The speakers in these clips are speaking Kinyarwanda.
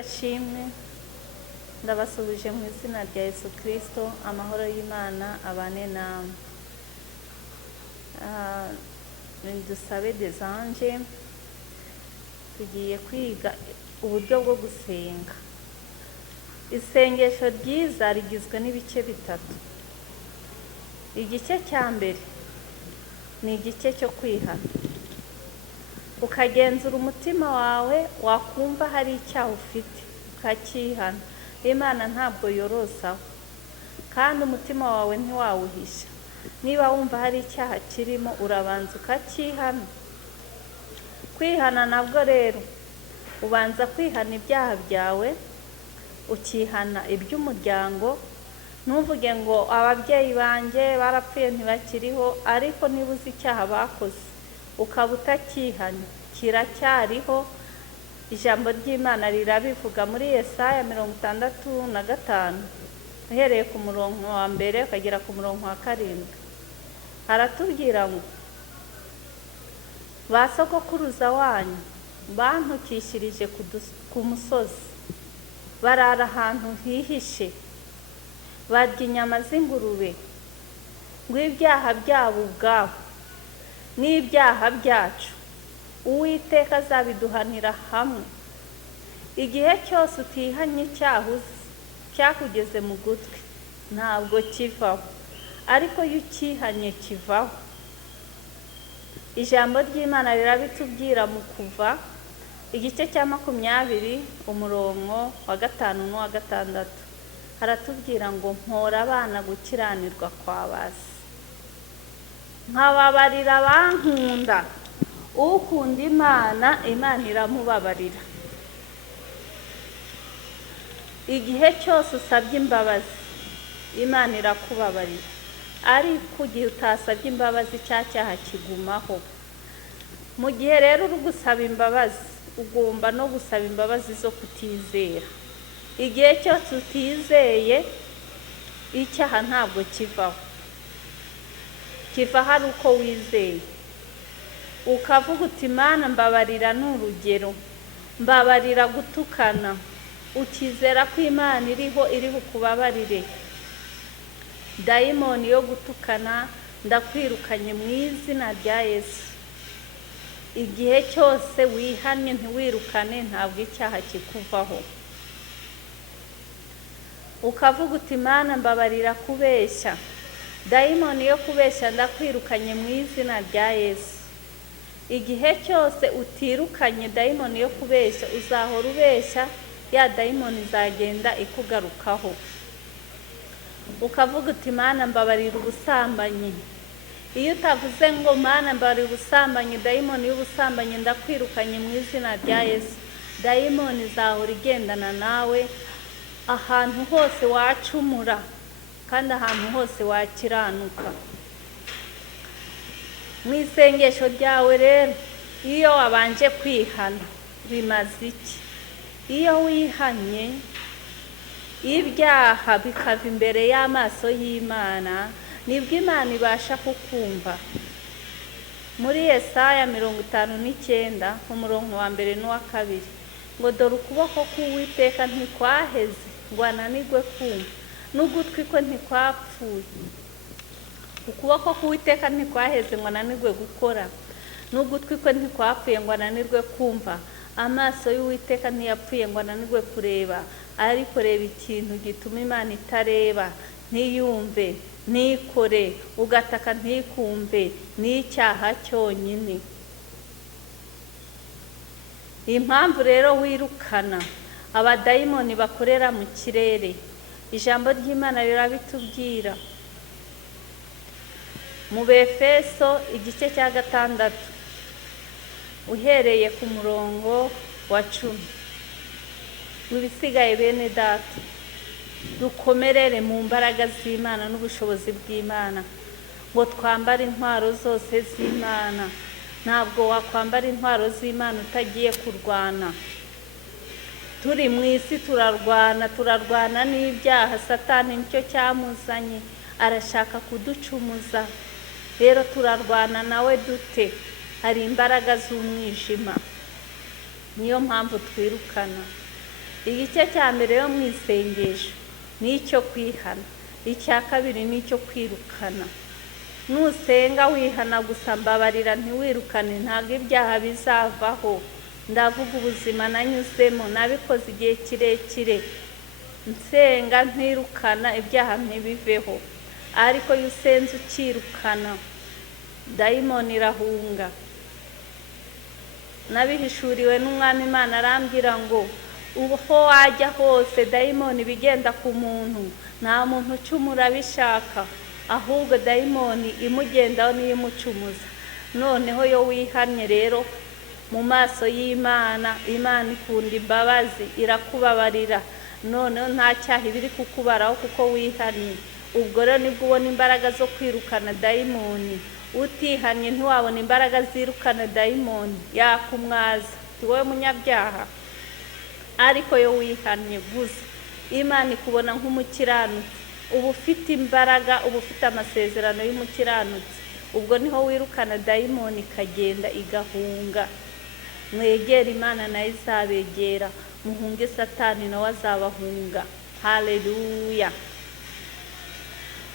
Ashimwe ndabasuhuje mu izina rya Yesu Kristo, amahoro y'Imana abane namwe. Dusabe des anges, tugiye kwiga uburyo bwo gusenga. Isengesho ryiza rigizwe n'ibice bitatu. Igice cya mbere ni igice cyo kwihana, ukagenzura umutima wawe, wakumva hari icyaha ufite ukakihana. Imana ntabwo yorosaho, kandi umutima wawe ntiwawuhisha. Niba wumva hari icyaha kirimo, urabanza ukakihana. Kwihana nabwo rero ubanza kwihana ibyaha byawe, ukihana iby'umuryango. Ntuvuge ngo ababyeyi banjye barapfuye ntibakiriho, ariko niba uzi icyaha bakoze ukaba utakihanye, kiracyariho. Ijambo ry'Imana rirabivuga muri Yesaya 65 uhereye ku murongo wa mbere ukagera ku murongo wa 7. Haratubwira ngo ba sogokuruza wanyu bantukishirije ku musozi, barara ahantu hihishe, barya inyama z'ingurube, ngo ibyaha byabo ubwabo n'ibyaha byacu Uwiteka azabiduhanira hamwe. Igihe cyose utihanye icyaha cyakugeze mu gutwi ntabwo kivaho, ariko iyo ukihanye kivaho. Ijambo ry'Imana rirabitubwira mu Kuva igice cya 20 umurongo wa 5 n'uwa 6. Haratubwira ngo mpora abana gukiranirwa kwa basi, nkababarira abankunda. Ukunda Imana, Imana iramubabarira. Igihe cyose usabye imbabazi, Imana irakubabarira, ariko igihe utasabye imbabazi cya cyaha kigumaho. Mu gihe rero uri gusaba imbabazi, ugomba no gusaba imbabazi zo kutizera. Igihe cyose utizeye, icyaha ntabwo kivaho, kiva hari uko wizeye. Ukavuga uti Imana mbabarira, n'urugero mbabarira gutukana, ukizera ko Imana iriho, iri bukubabarire. Dayimoni yo gutukana ndakwirukanye mu izina rya Yesu. Igihe cyose wihanye ntiwirukane, ntabwo icyaha kikuvaho. Ukavuga uti Imana mbabarira kubeshya, dayimoni yo kubeshya ndakwirukanye mu izina rya Yesu. Igihe cyose utirukanye dayimoni yo kubeshya, uzahora ubeshya, ya dayimoni izagenda ikugarukaho. Ukavuga uti Imana mbabarira ubusambanyi. Iyo utavuze ngo Imana mbabarira ubusambanyi, dayimoni y'ubusambanyi ndakwirukanye mu izina rya Yesu, dayimoni izahora igendana nawe ahantu hose wacumura, kandi ahantu hose wakiranuka. Mu isengesho ryawe rero, iyo wabanje kwihana bimaze iki? Iyo wihanye ibyaha bikava imbere y'amaso y'Imana, nibwo Imana ibasha kukumva. Muri Yesaya 59 umurongo wa 1 n'uwa 2 ngo dore ukuboko k'Uwiteka ntikwaheze ngo ananirwe kumva, n'ugutwi kwe ntikwapfuye. Ukuboko k'Uwiteka ntikwaheze ngo ananirwe gukora, n'ugutwi kwe ntikwapfuye ngo ananirwe kumva. Amaso y'Uwiteka ntiyapfuye ngo ananirwe kureba, ariko reba ikintu gituma Imana itareba, ntiyumve, ntikore, ugataka ntikumve, n'icyaha cyonyine. Impamvu rero wirukana abadayimoni bakorera mu kirere, ijambo ry'Imana rirabitubwira mu Befeso igice cya 6 uhereye ku murongo wa 10. Ibisigaye bene data, dukomerere mu mbaraga z'Imana n'ubushobozi bw'Imana, ngo twambare intwaro zose z'Imana. Ntabwo wakwambara intwaro z'Imana utagiye kurwana. Turi mu isi turarwana n'ibyaha. Satani nicyo cyamuzanye, arashaka kuducumuza. Rero turarwana nawe dute? Hari imbaraga z'umwijima, niyo mpamvu twirukana. igice cya mbere yo mu isengesho ni icyo kwihana, icya kabiri ni icyo kwirukana. Nusenga wihana gusa mbabarira ntiwirukane, ntabwo ibyaha bizavaho. Ndavuga ubuzima nanyuzemo, nabikoze igihe kirekire, nsenga ntirukana ibyaha ntibiveho. Ariko iyo usenze ukirukana, dayimoni irahunga. Nabihishuriwe n'Umwami Imana arambwira ngo uho wajya hose dayimoni bigenda ku muntu, nta muntu ucumura bishaka, ahubwo dayimoni imugendaho niyo imucumuza. Noneho yo wihannye rero mu maso y'Imana, Imana ikunda imbabazi, irakubabarira. Noneho nta cyaha ibiri kukubaraho kuko wihannye. Ubwo rero nibwo ubona imbaraga zo kwirukana dayimoni. Utihannye ntiwabona imbaraga zirukana dayimoni, yakumwaza ti wowe munyabyaha. Ariko yo wihannye gusa, Imana ikubona nk'umukiranutsi, uba ufite imbaraga, uba ufite amasezerano y'umukiranutsi. Ubwo niho wirukana dayimoni ikagenda igahunga. Mwegera Imana nayo izabegera, muhunge Satani nawe azabahunga. Haleluya.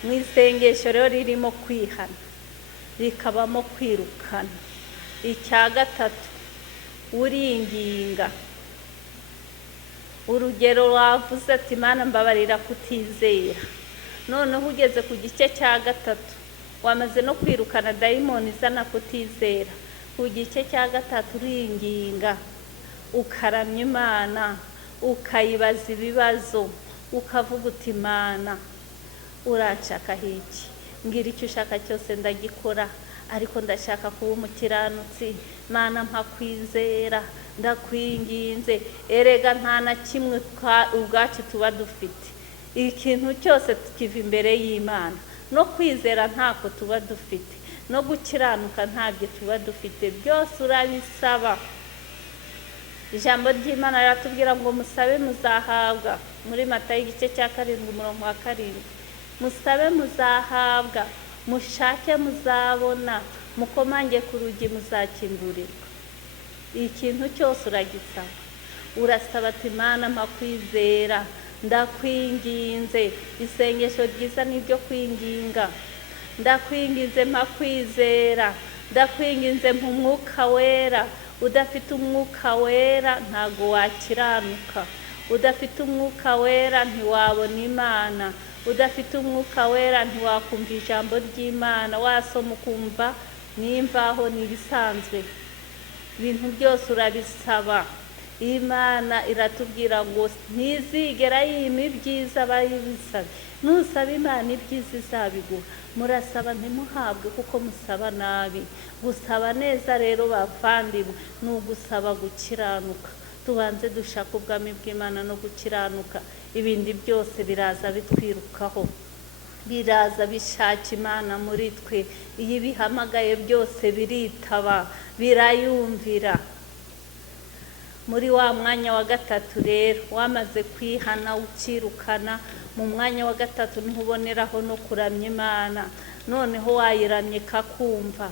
Mu isengesho rero ririmo kwihana, rikabamo kwirukana. Icya gatatu, uringinga. Urugero wavuze ati Mana mbabarira kutizera. Noneho ugeze ku gice cya gatatu, wamaze no kwirukana dayimoni izana kutizera. Ku gice cya gatatu uringinga, ukaramya Imana, ukayibaza ibibazo, ukavuga uti Mana urashaka iki? Mbwira icyo ushaka cyose ndagikora, ariko ndashaka kuba umukiranutsi. Mana mpa kwizera, ndakwinginze. Erega nta na kimwe ubwacu tuba dufite, ikintu cyose tukiva imbere y'Imana. No kwizera ntako tuba dufite, no gukiranuka ntabyo tuba dufite, byose urabisaba. Ijambo ry'Imana riratubwira ngo musabe muzahabwa, muri Matayo igice cya 7 umurongo wa 7. Musabe muzahabwa, mushake muzabona, mukomange ku rugi muzakingurirwa. Ikintu cyose uragisaba, urasaba ati Mana mpa kwizera, ndakwinginze. Isengesho ryiza niryo kwinginga. Ndakwinginze mpa kwizera, ndakwinginze mpa umwuka wera. Udafite umwuka wera ntago wakiranuka, udafite umwuka wera ntiwabona Imana, udafite umwuka wera ntiwakumva ijambo ry'Imana. Wasoma ukumva n'imvaho n'ibisanzwe, ibintu byose urabisaba. Imana iratubwira ngo ntizigera yima ibyiza bayibisaba. Nusaba Imana ibyiza izabiguha. Murasaba ntimuhabwe kuko musaba nabi. Gusaba neza rero bavandimwe ni ugusaba gukiranuka. Tubanze dushaka ubwami bw'Imana no gukiranuka, ibindi byose biraza bitwirukaho, biraza bishaka Imana muri twe. Iyo bihamagaye byose biritaba, birayumvira. Muri wa mwanya wa gatatu rero, wamaze kwihana ukirukana, mu mwanya wa gatatu niho uboneraho no kuramya Imana. Noneho wayiramye kakumva,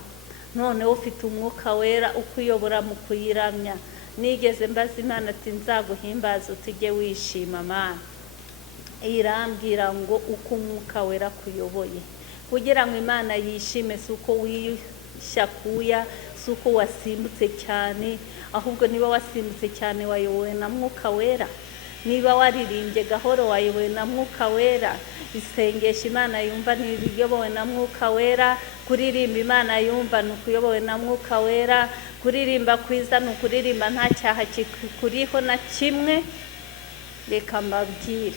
noneho ufite umwuka wera ukuyobora mu kuyiramya. Nigeze mbaza Imana ati nzaguhimbaza utijye wishima Mana. Irambwira ngo uko umwuka wera kuyoboye, kugira ngo Imana yishime si uko wishakuya, si uko wasimbutse cyane, ahubwo niba wasimbutse cyane wayobowe na mwuka wera. Niba waririmbye gahoro wayobowe na mwuka wera. Isengesho Imana yumva ntiyobowe na mwuka wera. Kuririmba Imana yumva ni ukuyobowe na mwuka wera. Kuririmba kwiza ni ukuririmba nta cyaha kikuriho na kimwe. Reka mbabwire,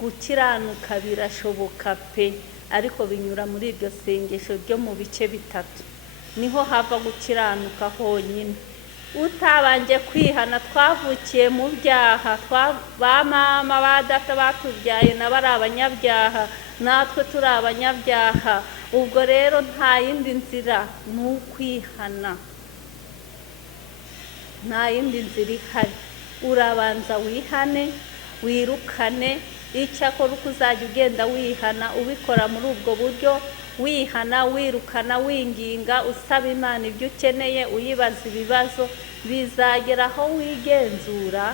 gukiranuka birashoboka pe, ariko binyura muri iryo sengesho ryo mu bice bitatu, niho hava gukiranuka honyine. Utabanje kwihana, twavukiye mu byaha, ba mama ba data batubyaye nabo ari abanyabyaha, natwe turi abanyabyaha. Ubwo rero nta yindi nzira ni ukwihana, nta yindi nzira ihari. Urabanza wihane, wirukane. Icyakora uko uzajya ugenda wihana, ubikora muri ubwo buryo, wihana, wirukana, winginga, usaba Imana ibyo ukeneye, uyibaza ibibazo, bizagera aho wigenzura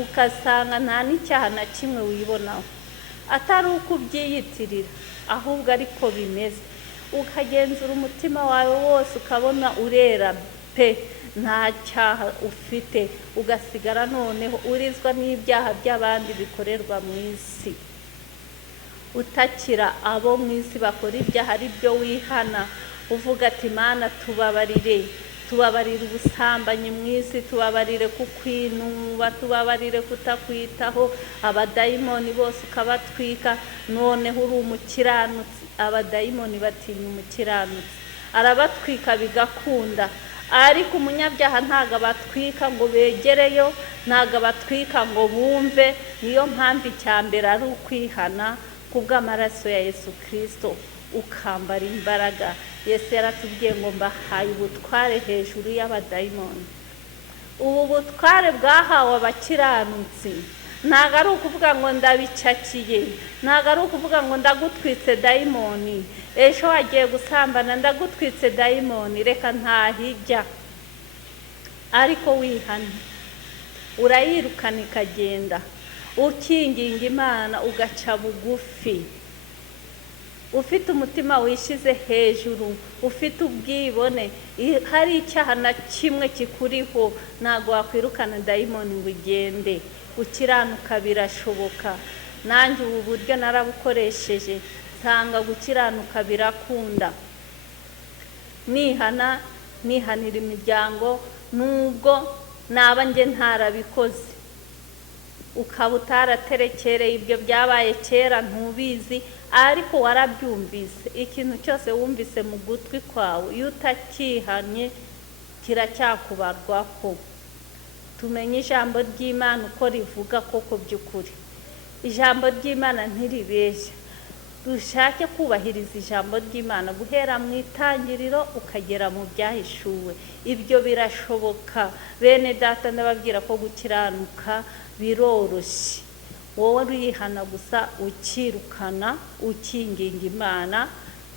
ukasanga nta n'icyaha na kimwe wibonaho, atari uko ubyiyitirira ahubwo ariko bimeze, ukagenzura umutima wawe wose ukabona urera pe, nta cyaha ufite, ugasigara noneho urizwa n'ibyaha by'abandi bikorerwa mu isi, utakira abo mu isi bakora ibyaha ari byo wihana, uvuga ati Mana tubabarire ubusambanyi mu isi, tubabarire kukwinuba, tubabarire kutakwitaho, abadayimoni bose ukabatwika, noneho uri umukiranutsi. Abadayimoni batinya umukiranutsi, arabatwika bigakunda, ariko umunyabyaha ntago abatwika ngo begereyo, ntago abatwika ngo bumve. Niyo mpamvu icyambere ari ukwihana kubw'amaraso ya Yesu Kristo, ukambara imbaraga. Yesu yaratubwiye ngo mbahaye ubutware hejuru y'abadayimoni. Ubu butware bwahawe abakiranutsi, ntago ari ukuvuga ngo ndabicakiye, ntago ari ukuvuga ngo ndagutwitse dayimoni, ejo wagiye gusambana ndagutwitse dayimoni, reka ntahijya. Ariko wihana, urayirukana ikagenda, ukinginga Imana ugaca bugufi, ufite umutima wishize hejuru, ufite ubwibone. Hari icyaha na kimwe kikuriho, ntago wakwirukana dayimoni ngo ugende. Gukiranuka birashoboka, nanjye ubu buryo narabukoresheje, nsanga gukiranuka birakunda. Nihanira imiryango nubwo naba njye ntarabikoze, ukaba utaraterekereye ibyo byabaye kera ntubizi, ariko warabyumvise. Ikintu cyose wumvise mu gutwi kwawe, iyo utakihanye kiracyakubarwaho. Tumenye ijambo ry'Imana uko rivuga koko by'ukuri. Ijambo ry'Imana ntiribeshya, dushake kubahiriza ijambo ry'Imana guhera mu itangiriro ukagera mu byahishuwe. Ibyo birashoboka bene data, ndababwira ko gukiranuka biroroshye. Wowe urihana gusa, ukirukana, ukinginga Imana,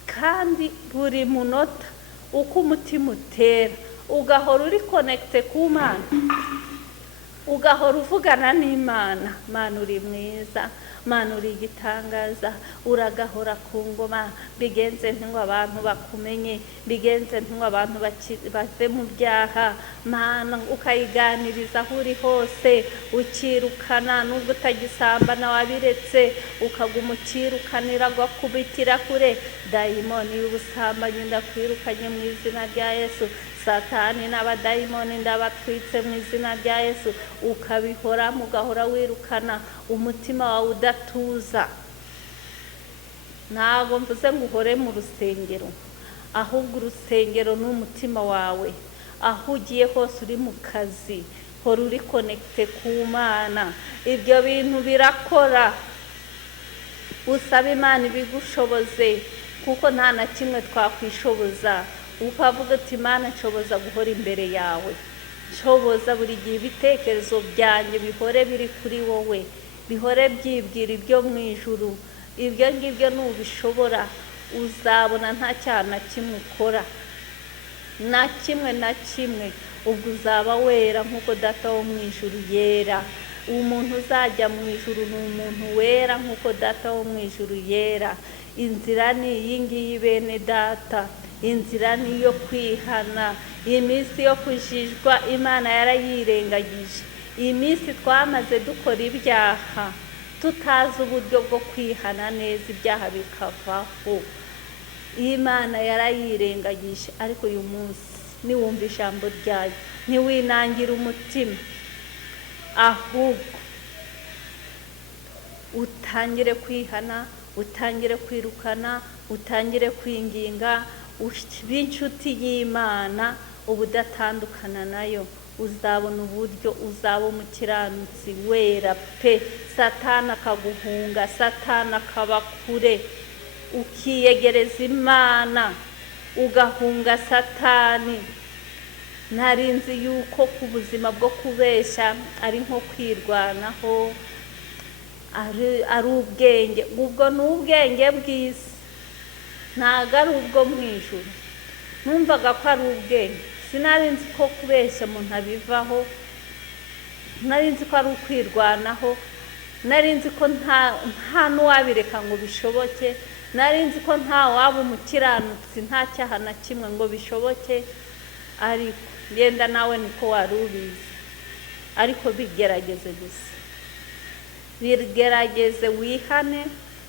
kandi buri munota uko umutima utera ugahora uri connecte ku Mana, ugahora uvugana n'Imana. Mana uri mwiza, Mana uri igitangaza, uragahora ku ngoma. Bigenze ngo abantu bakumenye, bigenze ngo abantu bave mu byaha. Mana ukayiganiriza aho uri hose, ukirukana. Nubwo utagisambana wabiretse, ukaguma ukirukanira agakubitira kure. Dayimoni y'ubusambanyi ndakwirukanye mu izina rya Yesu. Satani n'abadayimoni ndabatwitse mu izina rya Yesu. Ukabihoramo, ugahora wirukana, umutima wawe udatuza. Ntabwo mvuze ngo uhore mu rusengero, ahubwo urusengero ni umutima wawe. Aho ugiye hose, uri mu kazi, hora uri connecte ku Mana. Ibyo bintu birakora. Usaba Imana ibigushoboze, kuko nta na kimwe twakwishoboza. Ukavuga ati Imana nshoboza guhora imbere yawe, nshoboza buri gihe ibitekerezo byanjye bihore biri kuri wowe, bihore byibwira ibyo mu ijuru. Ibyo ngibyo nubishobora, uzabona nta cyaha na kimwe ukora, na kimwe. Ubwo uzaba wera nk'uko Data wo mu ijuru yera. Umuntu uzajya mu ijuru ni umuntu wera nk'uko Data wo mu ijuru yera. Inzira ni iyi ngiyi bene data, inzira ni iyo kwihana. Iyi minsi yo kujijwa Imana yarayirengagije. Iyi minsi twamaze dukora ibyaha tutazi uburyo bwo kwihana neza, ibyaha bikavaho. Imana yarayirengagije, ariko uyu munsi niwumva ijambo ryayo ntiwinangire umutima, ahubwo utangire kwihana, utangire kwirukana, utangire kwinginga, b'inshuti y'Imana, ubudatandukana nayo. Uzabona uburyo, uzaba umukiranutsi wera pe. Satani akaguhunga, Satani akaba kure, ukiyegereza Imana, ugahunga Satani. Narinzi yuko ku buzima bwo kubeshya ari nko kwirwanaho, ari ubwenge. Ubwo ni ubwenge bw'isi, ntago ari ubwo mu ijuru. Numvaga ko ari ubwenge, sinarinzi ko kubeshya umuntu abivaho. nari nzi ko ari ukwirwanaho, nari nzi ko nta n'uwabireka ngo bishoboke, nari nzi ko nta waba umukiranutsi nta cyaha na kimwe ngo bishoboke, ariko ngenda nawe niko wari ubizi. Ariko bigerageze gusa, bigerageze wihane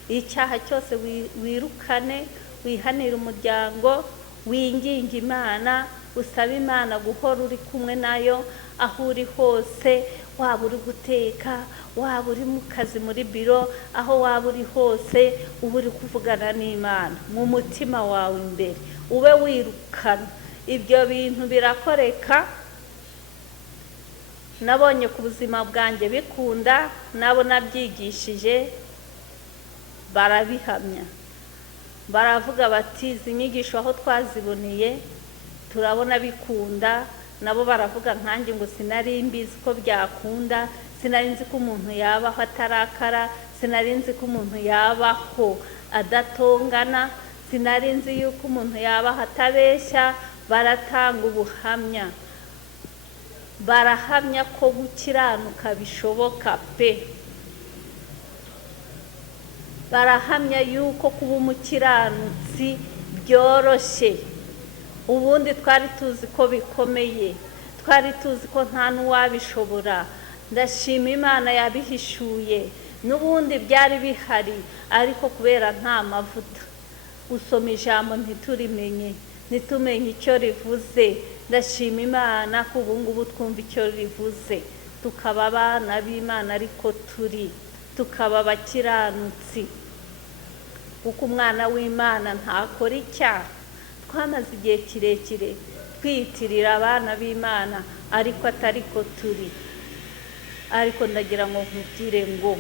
icyaha cyose, wirukane, wihanire umuryango, winginge Imana, usaba Imana guhora uri kumwe nayo aho uri hose, waba uri guteka, waba uri mu kazi muri biro, aho waba uri hose uba uri kuvugana n'Imana mu mutima wawe imbere, ube wirukana ibyo bintu. Birakoreka, nabonye ku buzima bwanjye bikunda, nabo nabyigishije barabihamya, baravuga bati izi nyigisho aho twaziboneye turabona bikunda. Nabo baravuga nkanjye ngo sinari mbizi ko byakunda, sinari nzi ko umuntu yabaho atarakara, sinari nzi ko umuntu yabaho adatongana, sinari nzi yuko umuntu yabaho atabeshya. Baratanga ubuhamya, barahamya ko gukiranuka bishoboka pe, barahamya yuko kuba umukiranutsi byoroshye. Ubundi twari tuzi ko bikomeye, twari tuzi ko nta n'uwabishobora. Ndashima Imana yabihishuye, n'ubundi byari bihari, ariko kubera nta mavuta, usoma ijambo ntiturimenye, ntitumenye icyo rivuze. Ndashima Imana ko ubu ngubu twumva icyo rivuze, tukaba abana b'Imana ariko tukaba abakiranutsi, kuko umwana w'Imana ntakora icyaha. Twamaze igihe kirekire twiyitirira abana b'Imana ariko atari ko turi. Ariko ndagira ngo nkubwire ngo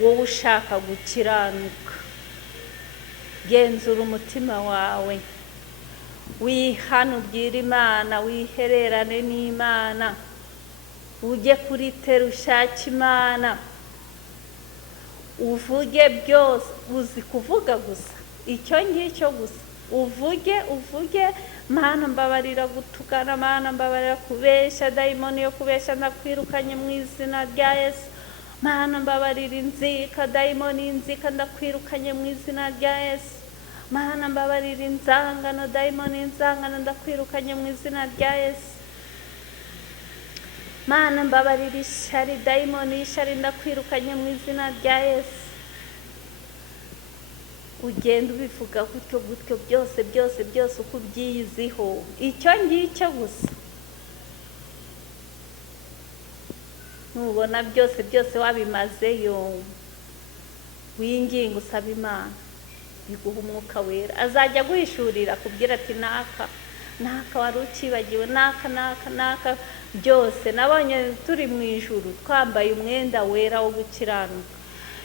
wowe ushaka gukiranuka, genzura umutima wawe, wihane, ubwire Imana, wihererane n'Imana, ujye kuri tere ushake Imana, uvuge byose. Uzi kuvuga gusa, icyo ngicyo gusa, uvuge Mana mbabarira gutukana, Mana mbabarira kubeshya, dayimoni yo kubeshya ndakwirukanye mu izina rya Yesu. Mana mbabarira inzika, dayimoni y'inzika ndakwirukanye mu izina rya Yesu. Mana mbabarira inzangano, dayimoni y'inzangano ndakwirukanye mu izina rya Yesu. Mana mbabarira ishyari, dayimoni y'ishyari ndakwirukanye mu izina rya Yesu. Ugenda ubivuga gutyo byose uko ubyiyiziho, icyo ngicyo gusa. Nubona byose wabimazeyo, winginga usaba Imana, biguha umwuka wera, azajya guhishurira kubwira ati naka wari ukibagiwe, naka byose. Nabonye turi mu ijuru twambaye umwenda wera wo gukiranuka,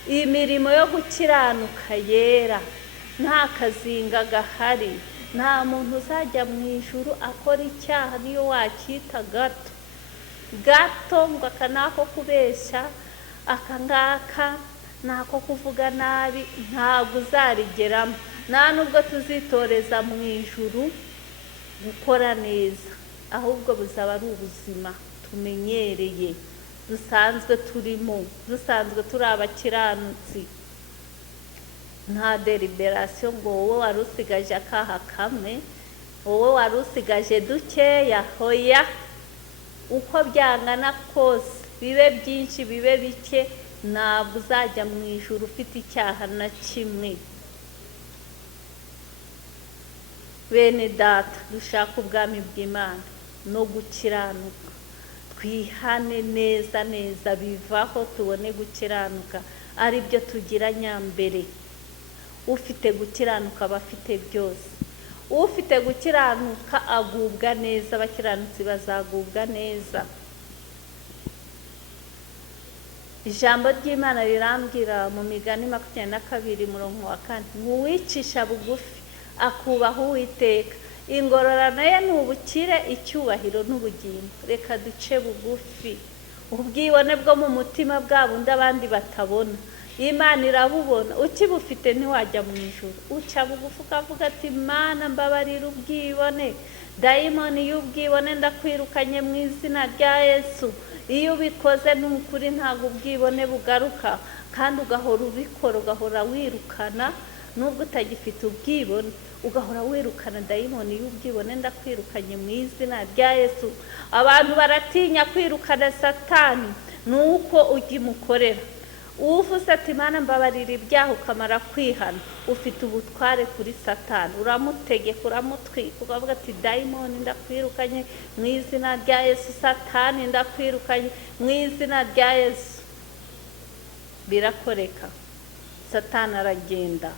imirimo yo gukiranuka yera, nta kazinga gahari. Nta muntu uzajya mu ijuru akora icyaha niyo wacyita gato ngo aka nako kubeshya, aka ngaka nako kuvuga nabi, ntabwo uzarigeramo. Nta nubwo tuzitoreza mu ijuru gukora neza, ahubwo buzaba ari ubuzima tumenyereye, dusanzwe turimo, dusanzwe turi abakiranutsi. Nta deliberation ngo wowe wari usigaje akaha kamwe, wowe wari usigaje dukeya. Hoya, uko byangana kose, bibe byinshi bibe bike, ntabwo uzajya mu ijuru ufite icyaha na kimwe. Bene data, dushaka ubwami bw'Imana no gukiranuka, twihane neza bivaho, tubone gukiranuka, ari byo tugira nyambere. Ufite gukiranuka aba afite byose, ufite gukiranuka agubwa neza, abakiranutsi bazagubwa neza. Ijambo ry'Imana rirambwira mu Migani 22:4 ngo uwicisha bugufi akubaha Uwiteka, ingororano ye ni ubukire, icyubahiro n'ubugingo. Reka duce bugufi, ubwibone bwo mu mutima bwa bundi abandi batabona, Imana irabubona. Ukibufite ntiwajya mu ijuru, uca bugufi ukavuga ati Mana mbabarira ubwibone, dayimoni y'ubwibone ndakwirukanye mu izina rya Yesu. iyo ubikoze n'ukuri ntabwo ubwibone bugaruka, kandi ugahora ubikora, ugahora wirukana nubwo utagifite ubwibone, ugahora wirukana dayimoni y'ubwibone. Ndakwirukanye mu izina rya Yesu. Abantu baratinya kwirukana Satani nuko ugimukorera. Uvuze ati Mana mbabarira ibyaha ukamara kwihana, ufite ubutware kuri Satani. Uramutegeka, uramutwika, ukavuga ati dayimoni ndakwirukanye mu izina rya Yesu, Satani ndakwirukanye mu izina rya Yesu. Birakoreka, Satani aragenda,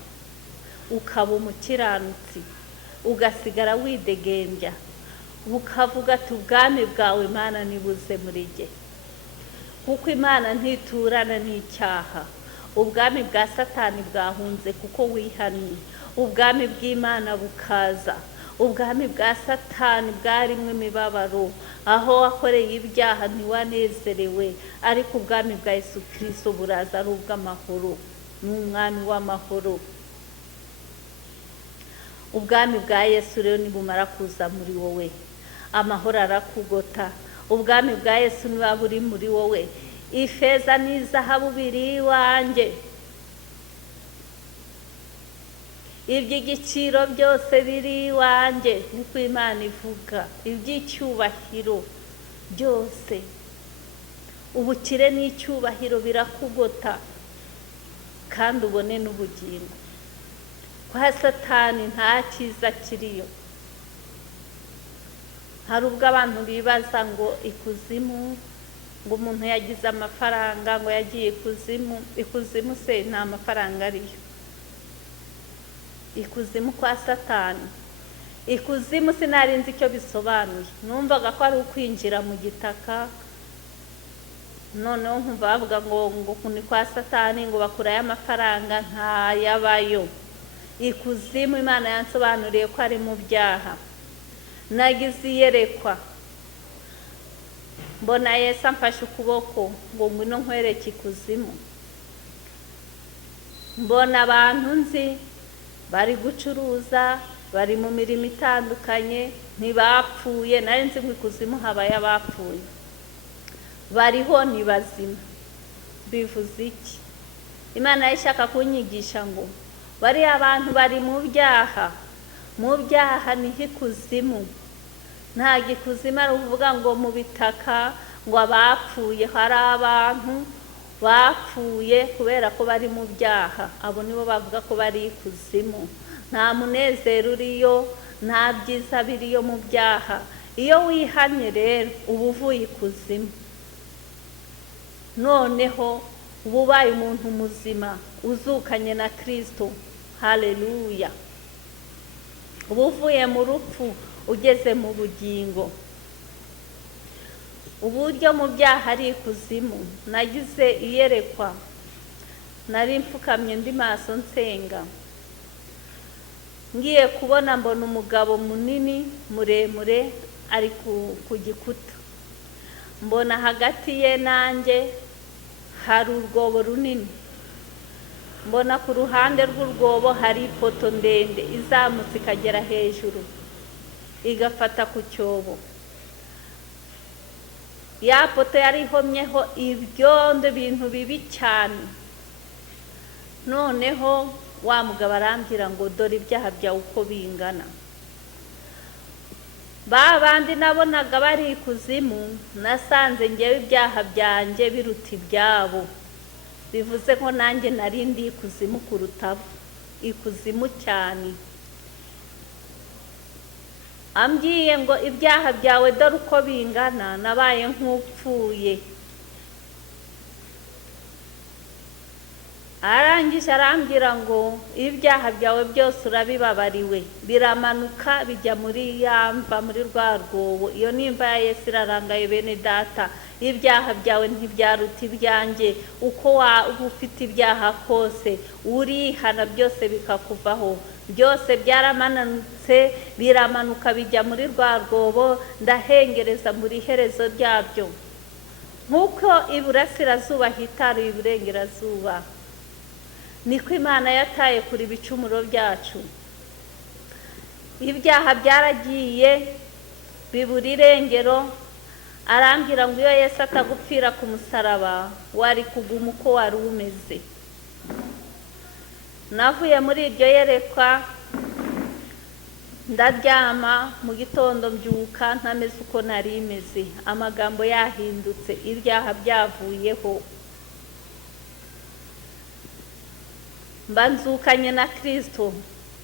ukaba umukiranutsi, ugasigara widegembya, ukavuga ati ubwami bwawe Mana nibuze muri jye. Kuko Imana ntiturana n'icyaha. Ubwami bwa Satani bwahunze kuko wihannye, ubwami bw'Imana bukaza. Ubwami bwa Satani bwarimo imibabaro, aho wakoreye ibyaha ntiwanezerewe, ariko ubwami bwa Yesu Kristo buraza ari ubw'amahoro. Ni umwami w'amahoro. Ubwami bwa Yesu rero nibumara kuza muri wowe, amahoro arakugota. Ubwami bwa Yesu niba buri muri wowe, ifeza n'izahabu biri iwanjye, iby'igiciro byose biri iwanjye, niko Imana ivuga. Iby'icyubahiro byose, ubukire n'icyubahiro birakugota, kandi ubone n'ubugingo. Kwa Satani nta cyiza kiriyo. Hari ubwo abantu bibaza ngo ikuzimu, ngo umuntu yagize amafaranga, ngo yagiye ikuzimu. Ikuzimu se nta mafaranga ariyo. Ikuzimu kwa Satani, ikuzimu sinarinzi icyo bisobanuye. Numvaga ko ari ukwinjira mu gitaka, noneho nkumva bavuga ngo ni kwa Satani, ngo bakurayo amafaranga. Ntayabayo. Ikuzimu Imana yansobanuriye ko ari mu byaha. Nagize iyerekwa, mbona Yesu amfashe ukuboko ngo ngwino nkwereke ikuzimu. Mbona abantu nzi bari gucuruza, bari mu mirimo itandukanye, ntibapfuye. Nari nzi ngo ikuzimu habaye abapfuye, bariho ni bazima. Bivuze iki? Imana ishaka kunyigisha ngo bari abantu bari mu byaha. Mu byaha niho ikuzimu. Nta gikuzimu ari uvuga ngo mu bitaka ngo abapfuye. Hari abantu bapfuye kubera ko bari mu byaha, abo nibo bavuga ko bari ikuzimu. Nta munezero uriyo, nta byiza biriyo mu byaha. Iyo wihannye rero uba uvuye ikuzimu, noneho uba ubaye umuntu muzima uzukanye na Kristo. Haleluya. Uba uvuye mu rupfu ugeze mu bugingo. Uburyo mu byaha ari ikuzimu. Nagize iyerekwa, nari mfukamye ndi maso nsenga, ngiye kubona mbona umugabo munini muremure ari ku gikuta. Mbona hagati ye nanjye hari urwobo runini. Mbona ku ruhande rw'urwobo hari ipoto ndende izamutse ikagera hejuru igafata ku cyobo. Ya poto yari ihomyeho ibyondo, ibintu bibi cyane. Noneho wa mugabo arambwira ngo dore ibyaha byawe uko bingana. Ba bandi nabonaga bari ikuzimu, nasanze ngewe ibyaha byanjye biruta ibyabo. Bivuze ko nanjye nari ndi ikuzimu kuruta ikuzimu cyane. Ambwiye ngo ibyaha byawe dore uko bingana, nabaye nk'upfuye. Arangije arambwira ngo ibyaha byawe byose urabibabariwe. Biramanuka bijya muri yamva, muri rwa rwobo. Iyo nimba ya Yesu irarangaye bene data. Ibyaha byawe ntibyaruta ibyanjye. Uko waba ufite ibyaha kose urihana byose bikakuvaho. Byose byaramanutse biramanuka bijya muri rwa rwobo, ndahengereza muri herezo ryabyo. Nk'uko iburasirazuba hitaruye iburengerazuba, niko Imana yataye kuri ibicumuro byacu. Ibyaha byaragiye bibura irengero, arambwira ngo iyo Yesu atagupfira ku musaraba wari kuguma uko wari umeze. Navuye muri iryo yerekwa ndaryama, mu gitondo mbyuka ntameze uko nari imeze, amagambo yahindutse, ibyaha byavuyeho, mba nzukanye na Kristo,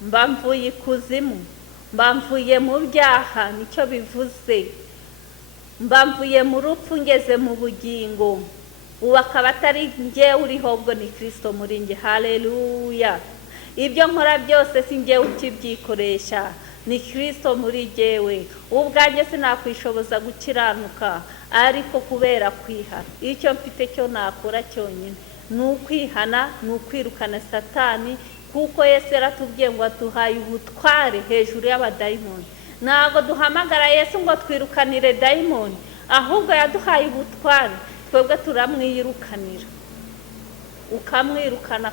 mba mvuye ikuzimu, mba mvuye mu byaha, nicyo bivuze, mba mvuye mu rupfu ngeze mu bugingo. Ubu akaba atari njye uriho, ubwo ni Kristo muri njye. Haleluya! Ibyo nkora byose si njye ukibyikoresha, ni Kristo muri jyewe. Ubwanjye sinakwishoboza gukiranuka, ariko kubera kwihana, icyo mfite cyo nakora cyonyine ni ukwihana, ni ukwirukana Satani, kuko Yesu yaratubwiye ngo aduhaye ubutware hejuru y'abadayimoni. Ntabwo duhamagara Yesu ngo twirukanire dayimoni, ahubwo yaduhaye ubutware, twebwe turamwiyirukanira. Ukamwirukana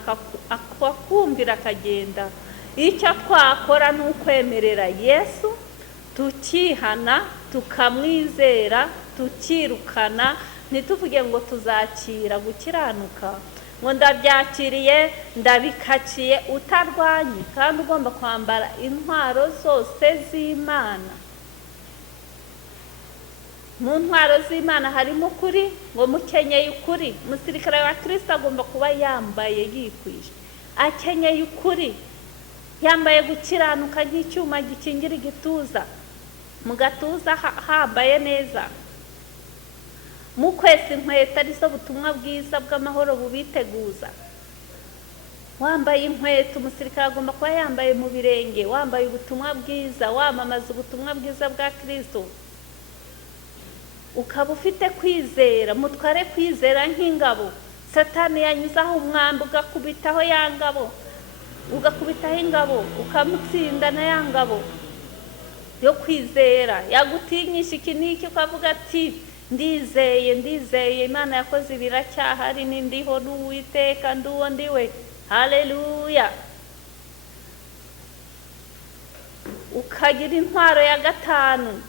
akakumvira akagenda. Icyo twakora ni ukwemerera Yesu, tukihana, tukamwizera, tukirukana. Ntituvuge ngo tuzakira gukiranuka, ngo ndabyakiriye ndabikaciye. Utarwanye kandi ugomba kwambara intwaro zose z'Imana. Mu ntwaro z'Imana harimo ukuri, ngo mukenyeye ukuri. Umusirikare wa Kristo agomba kuba yambaye yikwije, akenyeye ukuri, yambaye gukiranuka nk'icyuma gikingira igituza, mu gatuza hambaye neza. Mu kwesa inkweto arizo butumwa bwiza bw'amahoro bubiteguza. Wambaye inkweto, umusirikare agomba kuba yambaye mu birenge, wambaye ubutumwa bwiza, wamamaza ubutumwa bwiza bwa Kristo. Ukaba ufite kwizera, mutware kwizera nk'ingabo. Satani yanyuzaho umwambi ugakubitaho ya ngabo, ugakubitaho ingabo, ukamutsinda na ya ngabo yo kwizera. Yagutinyisha iki n'iki, ukavuga ati ndizeye Imana yakoze biracyahari, n'indiho n'Uwiteka nduwo ndiwe. Haleluya! Ukagira intwaro ya gatanu,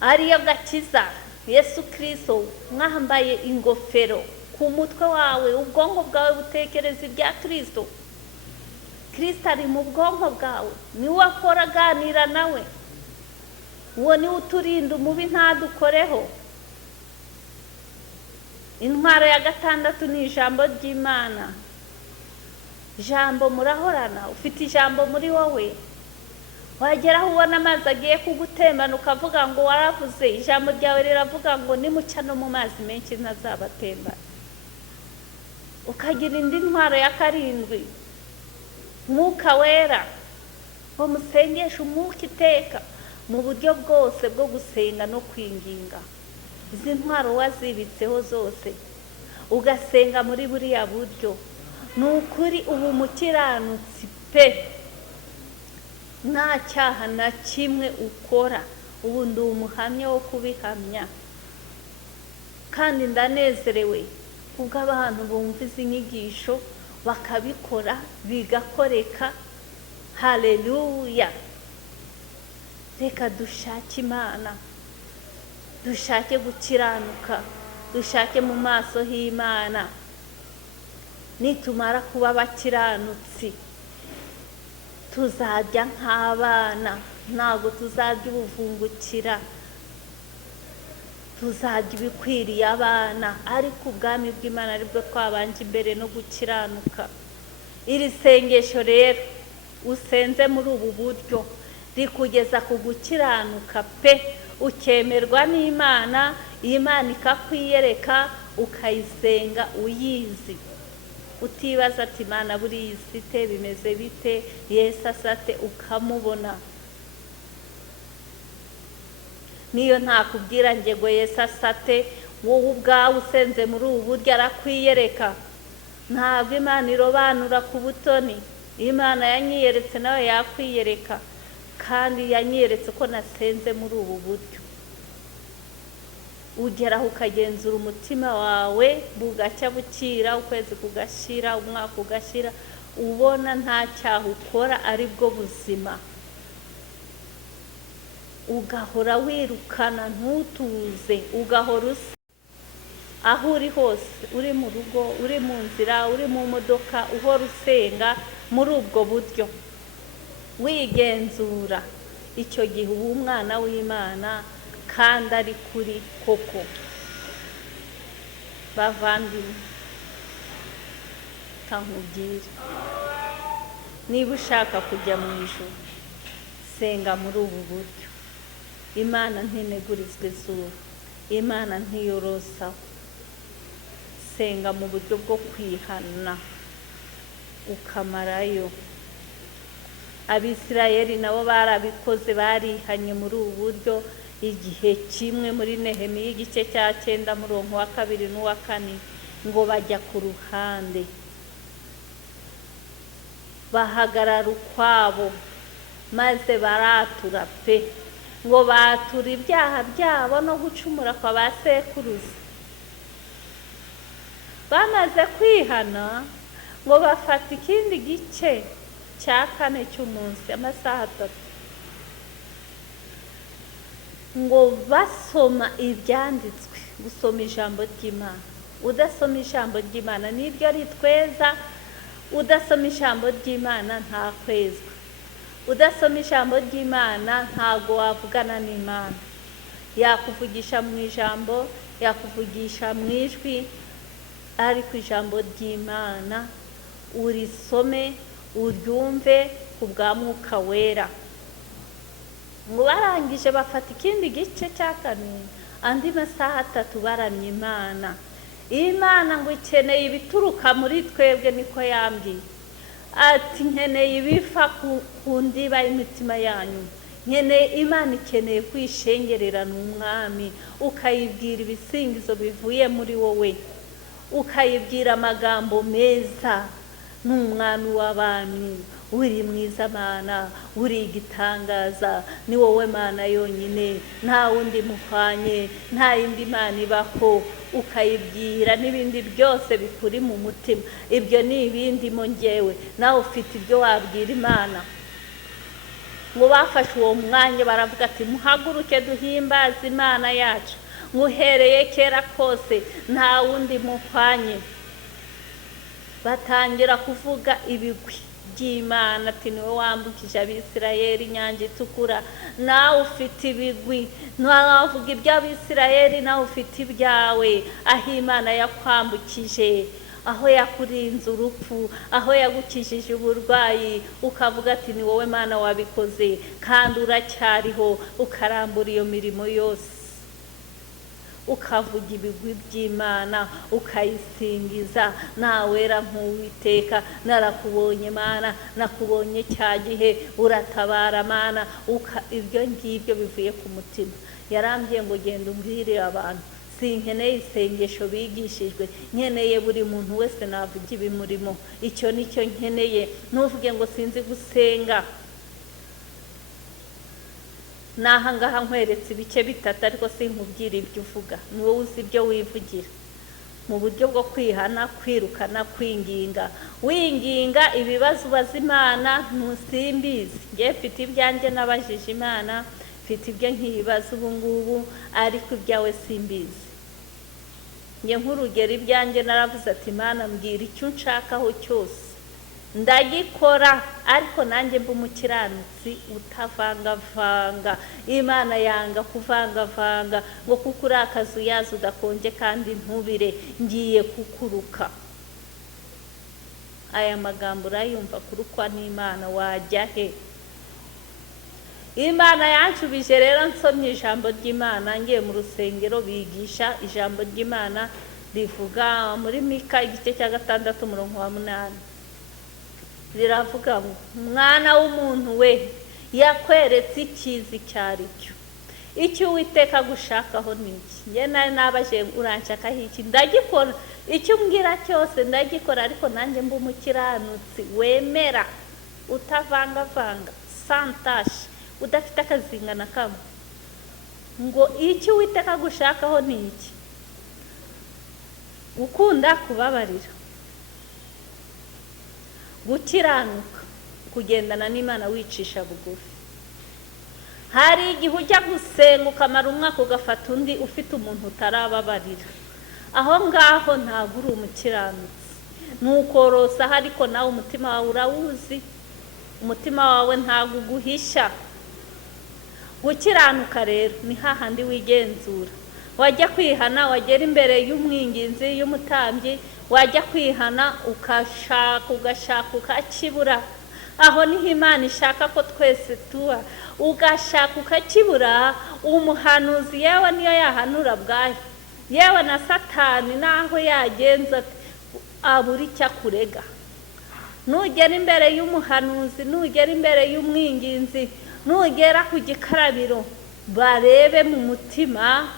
ariyo gakiza, Yesu Kristo. Mwambaye ingofero ku mutwe wawe, ubwonko bwawe butekereza ibya Kristo. Kristo ari mu bwonko bwawe, niwe akora, aganira nawe. Uwo niwe uturinda umubi ntadukoreho. Intwaro ya gatandatu ni ijambo ry'Imana. Ijambo murahorana, ufite ijambo muri wowe. Wagera aho ubona amazi agiye kugutembana, ukavuga ngo waravuze, ijambo ryawe riravuga ngo nimuca no mu mazi menshi ntazabatembana. Ukagira indi ntwaro ya karindwi, Mwuka Wera, ngo musengeshe umwuka iteka mu buryo bwose bwo gusenga no kwinginga. Izi ntwaro wazibitseho zose, ugasenga muri buriya buryo, ni ukuri ubu mukiranutsi pe, nta cyaha na kimwe ukora. Ubu ndi umuhamya wo kubihamya, kandi ndanezerewe kubwo abantu bumva izi nyigisho bakabikora bigakoreka. Haleluya! Reka dushake Imana, dushake gukiranuka, dushake mu maso h'Imana. Nitumara kuba abakiranutsi, tuzajya nk'abana, ntabwo tuzajya ubuvungukira, tuzajya ibikwiriye abana. Ariko ubwami bw'Imana aribwo twabanje imbere no gukiranuka. Iri sengesho rero usenze muri ubu buryo rikugeza ku gukiranuka pe, ukemerwa n'Imana, Imana ikakwiyereka, ukayisenga uyizi, utibaza ati Imana buriya isite bimeze bite, Yesu asate, ukamubona. Niyo ntakubwira ngo Yesu asate, wowe ubwawe usenze muri ubu buryo arakwiyereka. Ntabwo Imana irobanura ku butoni. Imana yanyiyeretse nawe yakwiyereka, kandi yanyiyeretse ko nasenze muri ubu buryo. Ugeraho ukagenzura umutima wawe, bugacya bukira, ukwezi kugashira, umwaka ugashira, ubona nta cyaha ukora, aribwo buzima. ugahora wirukana ntutuze, ugahora usa aho uri hose, uri mu rugo, uri mu nzira, uri mu modoka, uhora usenga muri ubwo buryo wigenzura, icyo gihe uba umwana w'Imana kandi ari kuri koko. Bavandimwe, kankubwire, niba ushaka kujya mu ijuru, senga muri ubu buryo. Imana ntinegurizwa izuba, Imana ntiyorosaho. Senga mu buryo bwo kwihana ukamarayo. Abisirayeli nabo barabikoze, barihanye muri ubu buryo igihe kimwe muri Nehemiya igice cya 9 murongo wa 2 n'uwa 4, ngo bajya ku ruhande bahagarara ukwabo maze baratura pe, ngo batura ibyaha byabo no gucumura kwa ba sekuruza. Bamaze kwihana ngo bafata ikindi gice cya 4 cy'umunsi, amasaha 3, ngo basoma ibyanditswe. Gusoma ijambo ry'Imana, udasoma ijambo ry'Imana niryo ritweza, udasoma ijambo ry'Imana nta kwezwa. Udasoma ijambo ry'Imana ntago wavugana n'Imana. Yakuvugisha mu ijambo, yakuvugisha mu ijwi, ariko ijambo ry'Imana urisome, uryumve ku bwa Mwuka Wera. Ngo barangije bafata ikindi gice cya 4, andi masaha 3 baramya Imana. Imana ngo ikeneye ibituruka muri twebwe, niko yambwiye ati nkeneye ibiva ku ndiba y'imitima yanyu. Imana ikeneye kwishengerera n'umwami, ukayibwira ibisingizo bivuye muri wowe, ukayibwira amagambo meza. N'umwami w'abami, uri mwiza Mana, uri igitangaza, ni wowe Mana yonyine, nta wundi muhwanye, nta yindi Mana ibaho. Ukayibwira n'ibindi byose bikuri mu mutima. Ibyo ni ibindi mo njyewe, nawe ufite ibyo wabwira Imana. Ngo bafashe uwo mwanya baravuga ati muhaguruke duhimbaze Imana yacu, muhereye kera kose nta wundi muhwanye. Batangira kuvuga ibigwi by'Imana, ati niwe wambukije Abisirayeli inyanja itukura, nawe ufite ibigwi. Ntawavuga iby'Abisirayeli, nawe ufite ibyawe, aho Imana yakwambukije, aho yakurinze urupfu, aho yagukijije uburwayi, ukavuga ati ni wowe Mana wabikoze, kandi uracyariho, ukarambura iyo mirimo yose, ukavuga ibigwi by'Imana, ukayisingiza. Nawera nk'Uwiteka, narakubonye Mana, nakubonye cya gihe, uratabara Mana. Ibyo ngibyo bivuye ku mutima. Yarambwiye ngo genda umbwirire abantu, sinkeneye isengesho bigishijwe, nkeneye buri muntu wese navuga ibimurimo. Icyo nicyo nkeneye. Ntuvuge ngo sinzi gusenga. Nahangaha nkweretse ibice 3, ariko sinkubwira ibyo uvuga, ni wowe uzi ibyo wivugira. Mu buryo bwo kwihana, kwirukana, kwinginga, winginga ibibazo ubaza Imana, ntusimbizi. Ngiye mfite ibyanjye nabajije Imana, mfite ibyo nkibaza ubu ngubu, ariko ibyawe simbizi. Ngiye nk'urugero ibyanjye naravuze ati Imana mbwira icyo nshakaho cyose, ndagikora, ariko nanjye mba umukiranutsi utavangavanga. Imana yanga kuvangavanga, ngo kuko uri akazu yazo udakonje kandi ntubire, ngiye kukuruka. Aya magambo urayumva kurukwa n'Imana, wajya he? Imana yanshubije rero nsomye ijambo ry'Imana, ngiye mu rusengero bigisha ijambo ry'Imana rivuga muri Mika igice cya 6 murongo wa 8. Riravuga ngo mwana w'umuntu we, yakweretse ikizi cyari cyo. Icyo Uwiteka gushakaho niki? Nge nari nabaje uranshakaho iki? Ndagikora. Icyo umbwira cyose ndagikora, ariko nanjye mba umukiranutsi wemera, utavangavanga, santashi, udafite akazinga na kamwe. Ngo icyo Uwiteka gushakaho niki? Gukunda kubabarira, gukiranuka, kugendana n'Imana wicisha bugufi. hari igihe ujya gusenga ukamara umwaka ugafata undi ufite umuntu utarababarira, aho ngaho ntabwo uri umukiranutsi. Nukorosa ariko nawe umutima wawe urawuzi, umutima wawe ntabwo uguhisha. Gukiranuka rero ni hahandi wigenzura, wajya kwihana wagera imbere y'umwinginzi y'umutambyi, wajya kwihana ugashaka ukakibura. Aho niho Imana ishaka ko twese tuba, ugashaka ukakibura. Umuhanuzi yewe niyo yahanura bwayo, yewe na Satani naho yagenza abura icyo akurega. Nugera imbere y'umuhanuzi, nugera imbere y'umwinginzi, nugera ku gikarabiro, barebe mu mutima,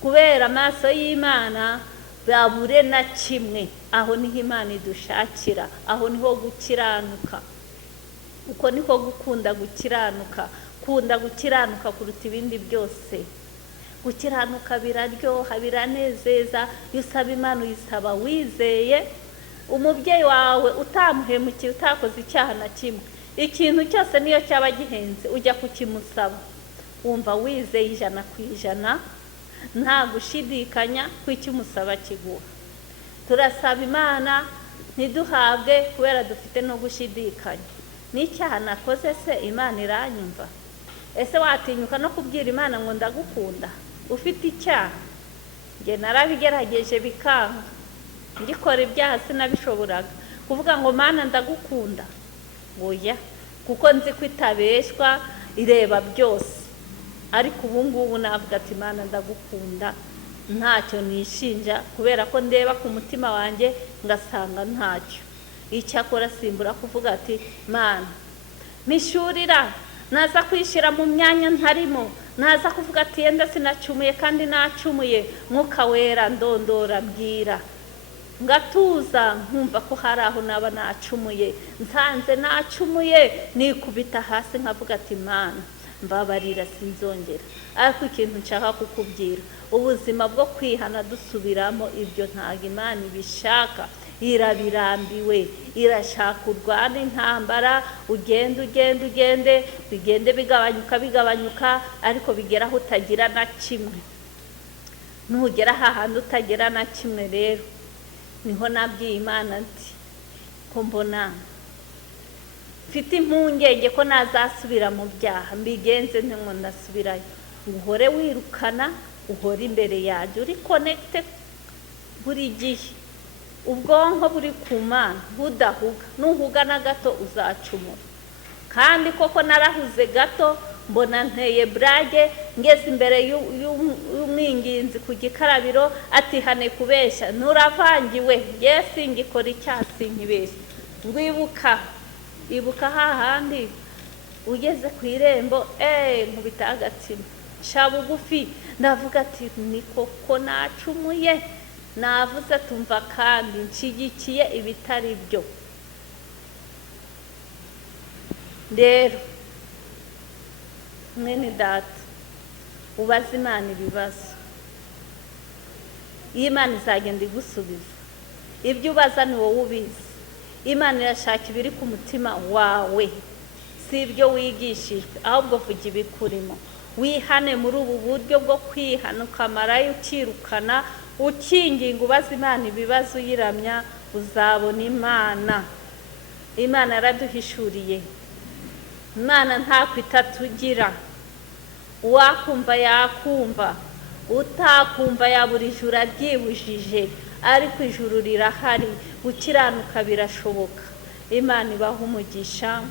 kubera amaso y'Imana babure na kimwe. Aho niho Imana idushakira, aho niho gukiranuka. Uko niko gukunda gukiranuka, kunda gukiranuka kuruta ibindi byose. Gukiranuka biraryoha, biranezeza. Iyo usaba Imana uyisaba wizeye. Umubyeyi wawe utamuhemukiye, utakoze icyaha na kimwe, ikintu cyose niyo cyaba gihenze ujya kukimusaba, wumva wizeye 100%, nta gushidikanya ko icyo umusaba kiguha. Turasaba Imana ntiduhabwe kubera dufite no gushidikanya. N'icyaha nakoze se Imana iranyumva? Ese watinyuka no kubwira Imana ngo ndagukunda ufite icyaha? Nge narabigerageje bikanga, ngikora ibyaha sinabishoboraga kuvuga ngo Mana ndagukunda. Oya, kuko nzi ko itabeshwa, ireba byose. Ariko ubu ngubu navuga ati Mana ndagukunda, ntacyo nishinja, kubera ko ndeba ku mutima wanjye ngasanga ntacyo. Icyakora simbura kuvuga ati Mana mishurira, naza kwishira mu myanya ntarimo, naza kuvuga ati yenda sinacumuye kandi nacumuye, Mwuka Wera ndondora bwira. Ngatuza nkumva ko hari aho naba nacumuye, nsanze nacumuye nikubita hasi nkavuga ati Mana mbabarira sinzongera. Ariko ikintu nshaka kukubwira, ubuzima bwo kwihana dusubiramo ibyo ntago Imana ibishaka. Irabirambiwe, irashaka urwane intambara, ugende bigende bigabanyuka, ariko bigeraho utagira na kimwe. Nugera hahandi utagira na kimwe rero, niho nabwiye Imana nti ko mbona mfite impungenge ko nazasubira mu byaha, mbigenze ngo ndasubirayo. Uhore wirukana, uhore imbere yaje, uri connected buri gihe, ubwonko buri ku Mana budahuga. Nuhuga na gato uzacumura. Kandi koko narahuze gato, mbona nteye brage, ngeze imbere y'umwinginzi ku gikarabiro, ati hane kubeshya nuravangiwe, yesi ngikora icyasi nkibeshya. Ibuka hahandi ugeze ku irembo, nkubita agatima, sha bugufi, ndavuga ati ni koko nacumuye. Navuze tumva kandi nshigikiye ibitari byo. Rero mwene data, ubaza Imana ibibazo, Imana izagenda igusubiza. Ibyo ubaza ni wowe ubizi. Imana irashaka ibiri ku mutima wawe, si ibyo wigishijwe, ahubwo vuga ibikurimo. Wihane muri ubu buryo bwo kwihana, ukamarayo ukirukana, ukinginga, ubaza Imana ibibazo uyiramya, uzabona Imana. Imana yaraduhishuriye. Imana nta kwitatugira. Uwakumva yakumva, utakumva yabura ijuru aryibujije, ariko ijuru rirahari, gukiranuka birashoboka. Imana ibaha umugisha.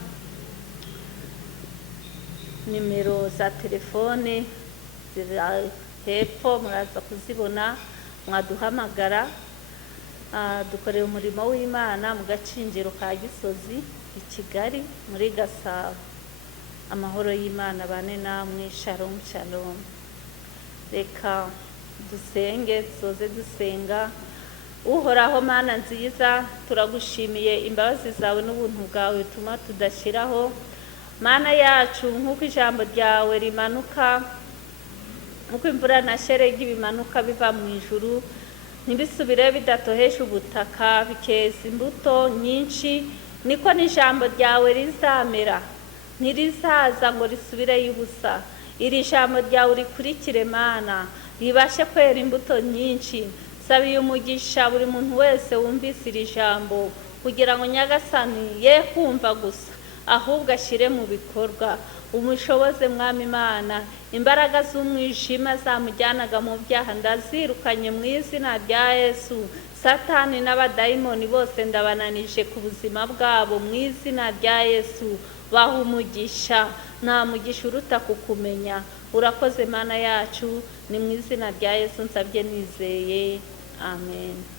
Nimero za telefone ziri hepfo, muraza kuzibona, mwaduhamagara. Dukorera umurimo w'Imana mu Gacinjiro ka Gisozi i Kigali muri Gasabo. Amahoro y'Imana bane namwe. Shalom shalom. Reka dusenge, dusoze dusenga. Uhoraho Mana nziza, turagushimiye imbabazi zawe n'ubuntu bwawe bituma tudashiraho. Mana yacu, nk'uko ijambo ryawe rimanuka, nk'uko imvura na sheregi bimanuka biva mu ijuru, ntibisubire bidatohesha ubutaka, bikeza imbuto nyinshi, niko n'ijambo ryawe rizamera, ntirizaza ngo risubireyo ubusa. iri jambo ryawe urikurikire Mana, ribashe kwera imbuto nyinshi. Sabiye umugisha buri muntu wese wumvise iri jambo, kugira ngo Nyagasani ye kumva gusa, ahubwo ashyire mu bikorwa. Umushoboze Mwami Imana, imbaraga z'umwijima zamujyanaga mu byaha ndazirukanye mu izina rya Yesu. Satani n'abadayimoni bose ndabananije ku buzima bwabo mu izina rya Yesu. Baha umugisha, nta mugisha uruta kukumenya. Urakoze Mana yacu, ni mu izina rya Yesu nsabye nizeye, amen.